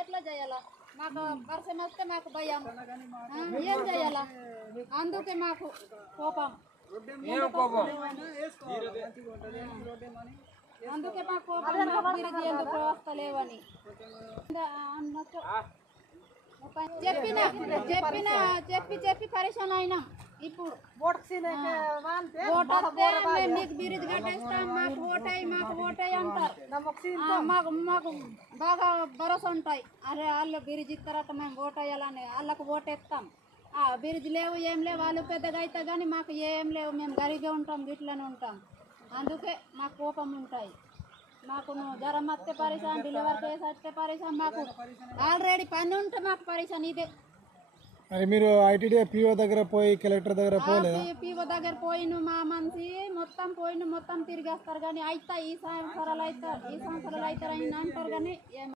ఎట్లా చేయాలా? మాకు వర్షం వస్తే మాకు భయం, ఏం చేయాలా? అందుకే మాకు కోపం, అందుకే మాకు కోపం ఎందుకు వస్తలేవని చెప్పి పరిశాన్ అయినాం. ఇప్పుడు మీకు బిరిజ్ కట్టేస్తాం, మాకు ఓటాయి అంటారు. మాకు బాగా భరోసా ఉంటాయి. అరే వాళ్ళు బిరిజ్ ఇస్తారట, మేము ఓటేయాలని వాళ్ళకు ఓటేస్తాం. బిరిజ్ లేవు, ఏం లేవు, వాళ్ళు పెద్దగా అయితే కానీ మాకు ఏం లేవు, మేము గరీబే ఉంటాం, వీటిలోనే ఉంటాం. అందుకే మాకు కోపం ఉంటాయి. మాకు జ్వరం వస్తే పరిశాన్, డెలివరీ కేసు వస్తే పరిశాన్, మాకు ఆల్రెడీ పని ఉంటే మాకు పరిశాన్ ఇదే. మరి మీరు ఐటీడీ పీఓ దగ్గర పోయి కలెక్టర్ దగ్గర పోలేదా? పీఓ దగ్గర పోయిన మా మనిషి మొత్తం తిరిగేస్తారు కానీ అయితే ఈ సంవత్సరాలు అవుతారు, ఈ సంవత్సరాలు అవుతారు అని అంటారు కానీ